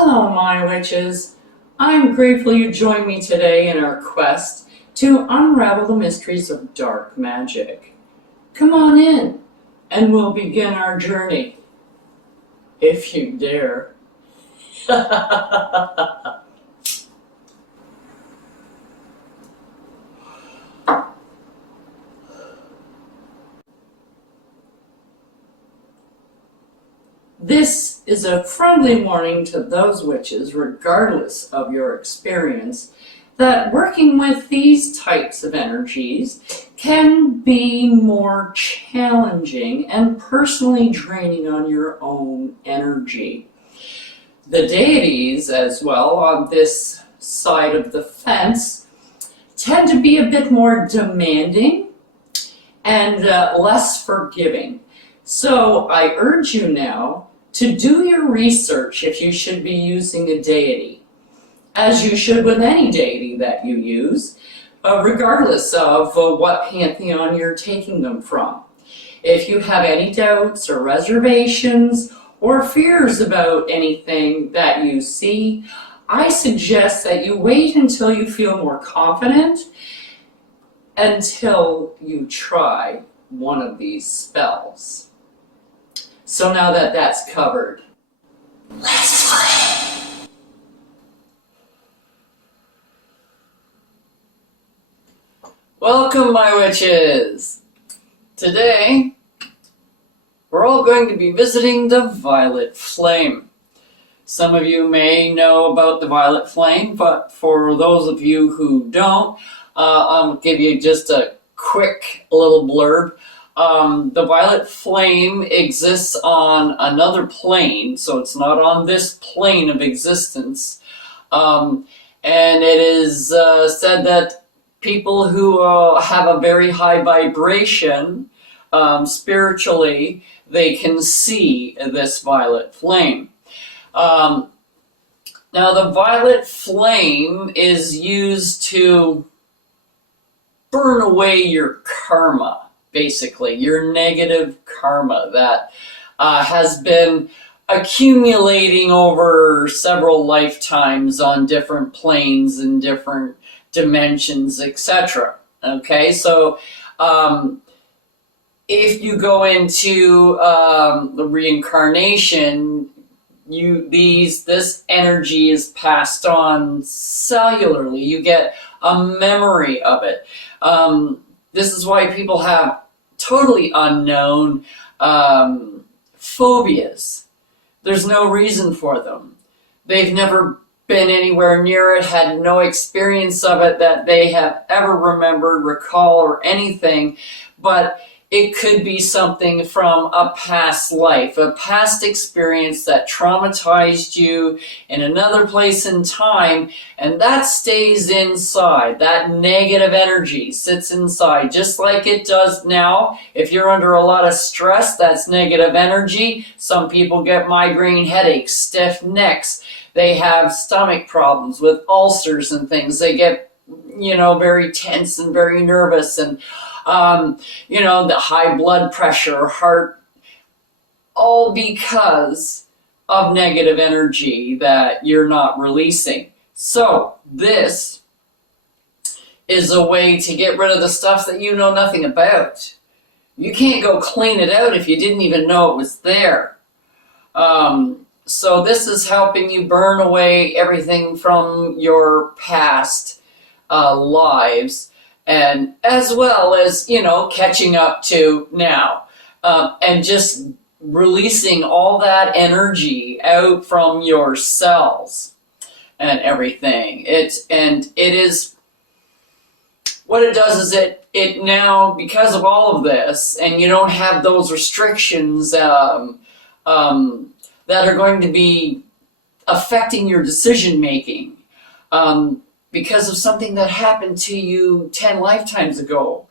Hello, my witches. I'm grateful you joined me today in our quest to unravel the mysteries of dark magic. Come on in, and we'll begin our journey, if you dare. This is a friendly warning to those witches, regardless of your experience, that working with these types of energies can be more challenging and personally draining on your own energy. The deities, as well, on this side of the fence, tend to be a bit more demanding and less forgiving. So I urge you now to do your research if you should be using a deity, as you should with any deity that you use, regardless of what pantheon you're taking them from. If you have any doubts or reservations or fears about anything that you see, I suggest that you wait until you feel more confident until you try one of these spells. So now that that's covered, let's play! Welcome, my witches! Today, we're all going to be visiting the Violet Flame. Some of you may know about the Violet Flame, but for those of you who don't, I'll give you just a quick little blurb. The Violet Flame exists on another plane, so it's not on this plane of existence. And it is said that people who have a very high vibration, spiritually, they can see this Violet Flame. Now, the Violet Flame is used to burn away your karma. Basically, your negative karma that has been accumulating over several lifetimes on different planes and different dimensions, etc. Okay, so if you go into the reincarnation, this energy is passed on cellularly. You get a memory of it. This is why people have totally unknown phobias. There's no reason for them. They've never been anywhere near it, had no experience of it that they have ever remembered, recall, or anything, but it could be something from a past life, a past experience that traumatized you in another place in time, and that stays inside. That negative energy sits inside, just like it does now. If you're under a lot of stress, that's negative energy. Some people get migraine headaches, stiff necks. They have stomach problems with ulcers and things. They get, very tense and very nervous, and the high blood pressure, heart, all because of negative energy that you're not releasing. So this is a way to get rid of the stuff that you know nothing about. You can't go clean it out if you didn't even know it was there. So this is helping you burn away everything from your past lives, and as well as, catching up to now, and just releasing all that energy out from your cells and everything. What it does is it now, because of all of this, and you don't have those restrictions that are going to be affecting your decision making, because of something that happened to you 10 lifetimes ago.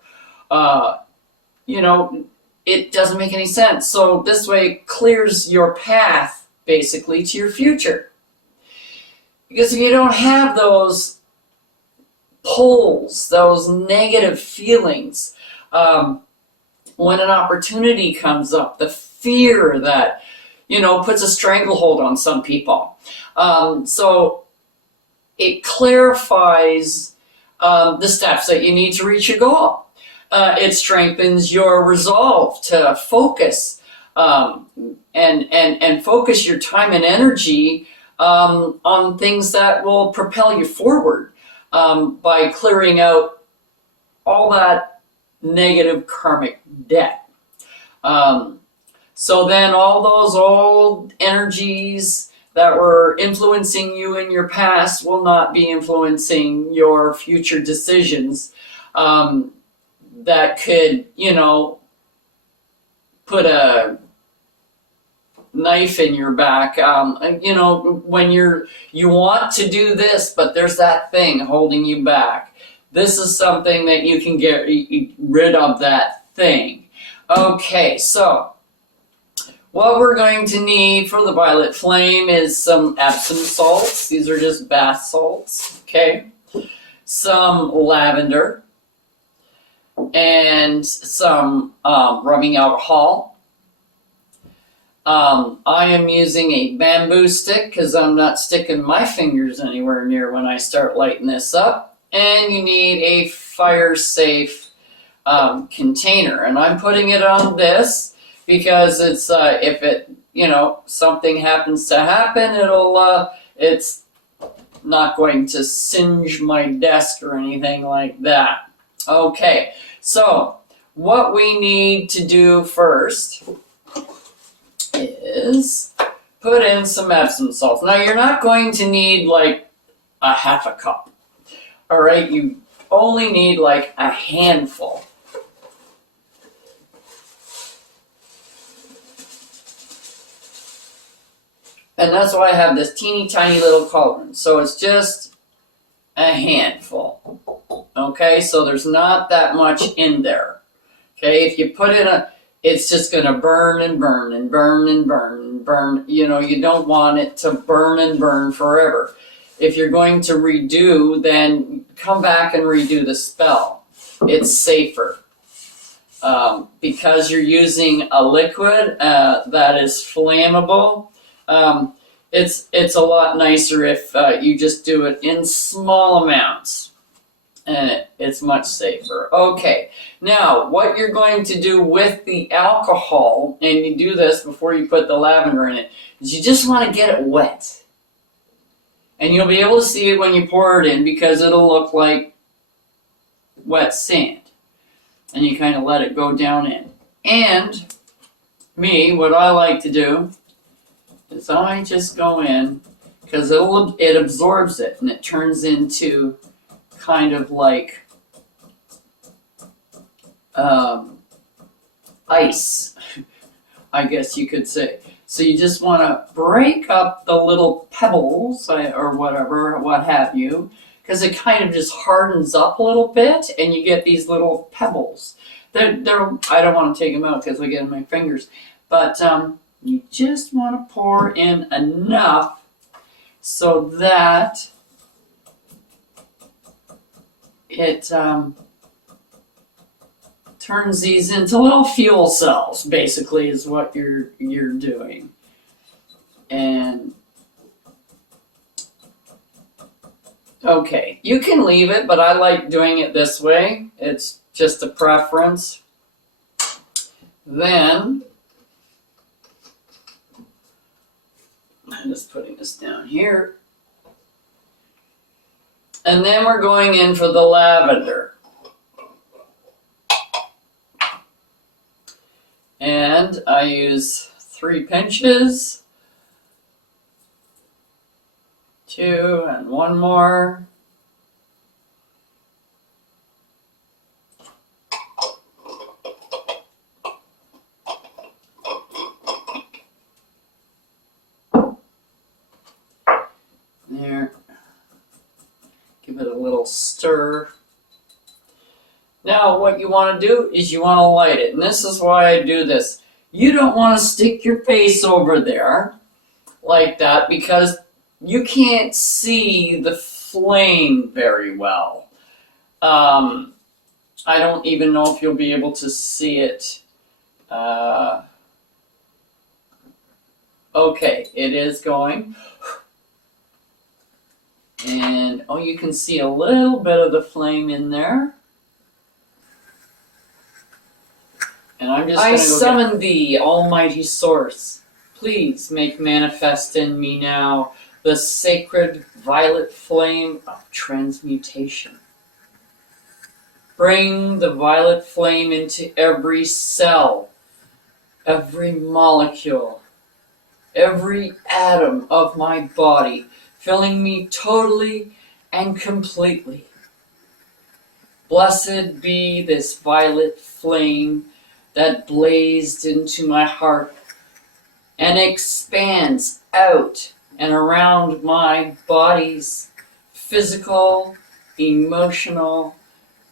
It doesn't make any sense. So this way it clears your path, basically, to your future. Because if you don't have those pulls, those negative feelings, when an opportunity comes up, the fear that puts a stranglehold on some people. So it clarifies the steps that you need to reach your goal. It strengthens your resolve to focus and focus your time and energy on things that will propel you forward by clearing out all that negative karmic debt. So then all those old energies that were influencing you in your past will not be influencing your future decisions. That could, put a knife in your back. When you want to do this, but there's that thing holding you back. This is something that you can get rid of that thing. Okay, so what we're going to need for the violet flame is some Epsom salts. These are just bath salts, okay? Some lavender and some rubbing alcohol. I am using a bamboo stick because I'm not sticking my fingers anywhere near when I start lighting this up. And you need a fire-safe container. And I'm putting it on this because it's if it something happens to happen, it's not going to singe my desk or anything like that. Okay, so what we need to do first is put in some Epsom salts. Now you're not going to need like a half a cup. All right, you only need like a handful. And that's why I have this teeny tiny little cauldron. So it's just a handful. Okay, so there's not that much in there. Okay, if you put in it's just going to burn and burn and burn and burn and burn. You don't want it to burn and burn forever. If you're going to redo, then come back and redo the spell. It's safer. Because you're using a liquid that is flammable, it's a lot nicer if you just do it in small amounts. And it's much safer. Okay, now what you're going to do with the alcohol, and you do this before you put the lavender in it, is you just want to get it wet. And you'll be able to see it when you pour it in because it'll look like wet sand. And you kind of let it go down in. And what I like to do is I just go in because it absorbs it and it turns into kind of like ice, I guess you could say. So you just want to break up the little pebbles or whatever, what have you, because it kind of just hardens up a little bit and you get these little pebbles. I don't want to take them out because I get in my fingers, but you just want to pour in enough so that it turns these into little fuel cells, basically, is what you're doing. And okay, you can leave it, but I like doing it this way. It's just a preference. Then I'm just putting this down here. And then we're going in for the lavender. And I use 3 pinches, 2 and 1 more. There. Give it a little stir. Now what you want to do is you want to light it. And this is why I do this. You don't want to stick your face over there like that because you can't see the flame very well. I don't even know if you'll be able to see it. Okay, it is going. And oh, you can see a little bit of the flame in there. And I'm just I summon thee, Almighty Source. Please make manifest in me now the sacred violet flame of transmutation. Bring the violet flame into every cell, every molecule, every atom of my body, filling me totally and completely. Blessed be this violet flame that blazed into my heart and expands out and around my body's physical, emotional,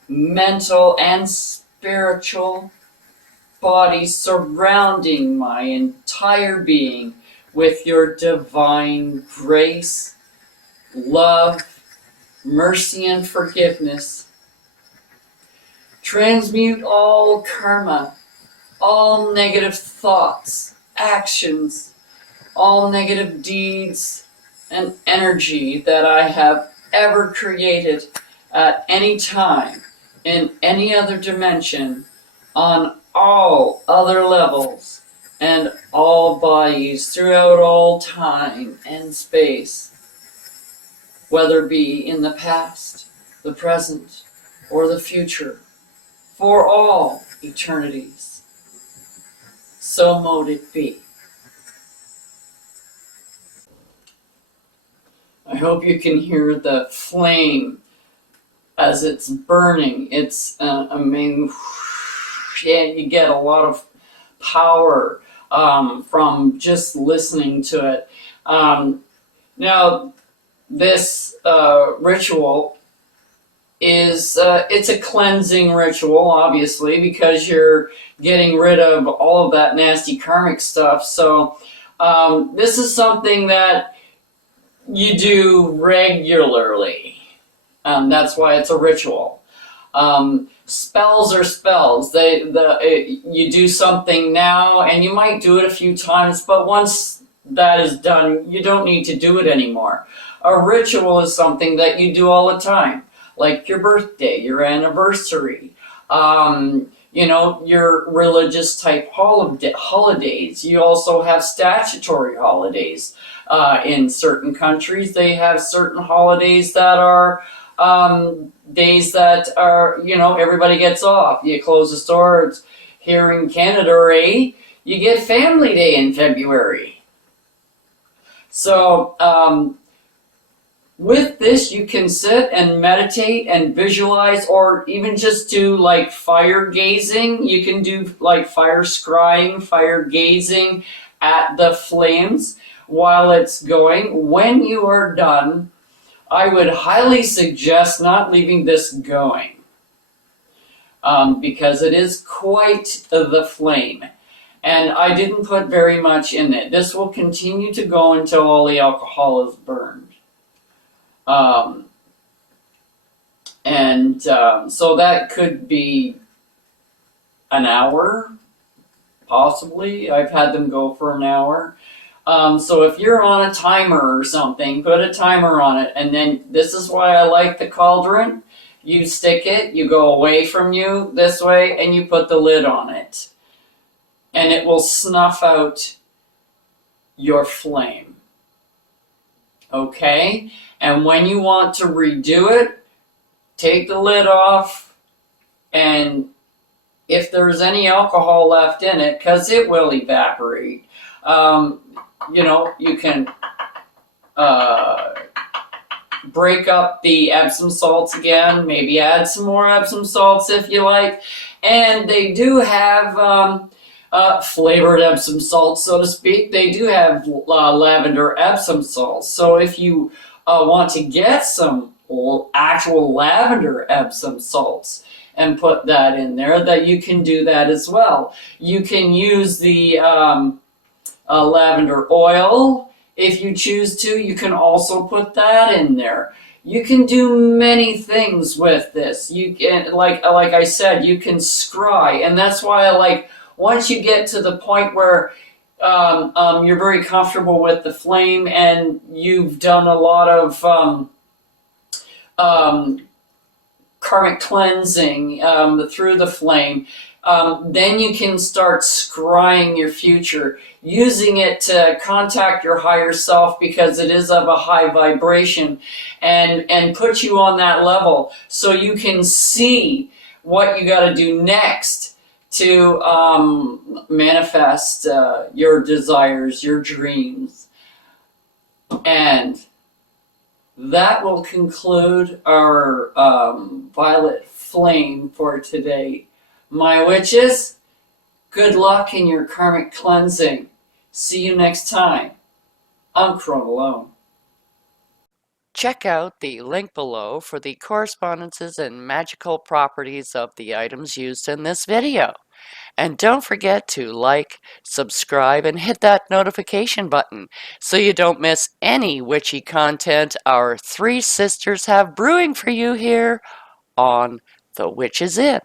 mental, and spiritual body, surrounding my entire being with your divine grace, love, mercy, and forgiveness. Transmute all karma, all negative thoughts, actions, all negative deeds and energy that I have ever created at any time in any other dimension, on all other levels and all bodies throughout all time and space, whether it be in the past, the present, or the future, for all eternities. So mote it be. I hope you can hear the flame as it's burning. It's, you get a lot of power from just listening to it. Now, this ritual is, it's a cleansing ritual, obviously, because you're getting rid of all of that nasty karmic stuff. So this is something that you do regularly. That's why it's a ritual. Spells are spells. You do something now, and you might do it a few times, but once that is done, you don't need to do it anymore. A ritual is something that you do all the time, like your birthday, your anniversary, your religious type holidays. You also have statutory holidays. In certain countries, they have certain holidays that are days that are, everybody gets off. You close the stores. Here in Canada, you get Family Day in February. So with this, you can sit and meditate and visualize, or even just do like fire gazing. You can do like fire scrying, fire gazing at the flames while it's going. When you are done, I would highly suggest not leaving this going, because it is quite the flame. And I didn't put very much in it. This will continue to go until all the alcohol is burned. So that could be an hour, possibly. I've had them go for an hour. So if you're on a timer or something, put a timer on it. And then this is why I like the cauldron. You stick it, you go away from you this way, and you put the lid on it. And it will snuff out your flame. Okay? And when you want to redo it, take the lid off, and if there's any alcohol left in it, because it will evaporate, you can break up the Epsom salts again, maybe add some more Epsom salts if you like. And they do have flavored Epsom salts, so to speak. They do have lavender Epsom salts. So if you want to get some actual lavender Epsom salts and put that in there, that you can do that as well. You can use the lavender oil if you choose to. You can also put that in there. You can do many things with this. You can, like I said, you can scry, and that's why I like, once you get to the point where you're very comfortable with the flame and you've done a lot of karmic cleansing through the flame, then you can start scrying your future, using it to contact your higher self because it is of a high vibration, and put you on that level so you can see what you got to do next to manifest your desires, your dreams. And that will conclude our violet flame for today. My witches, good luck in your karmic cleansing. See you next time. I'm Corona Lone. Check out the link below for the correspondences and magical properties of the items used in this video. And don't forget to like, subscribe, and hit that notification button so you don't miss any witchy content our three sisters have brewing for you here on The Witches Inn.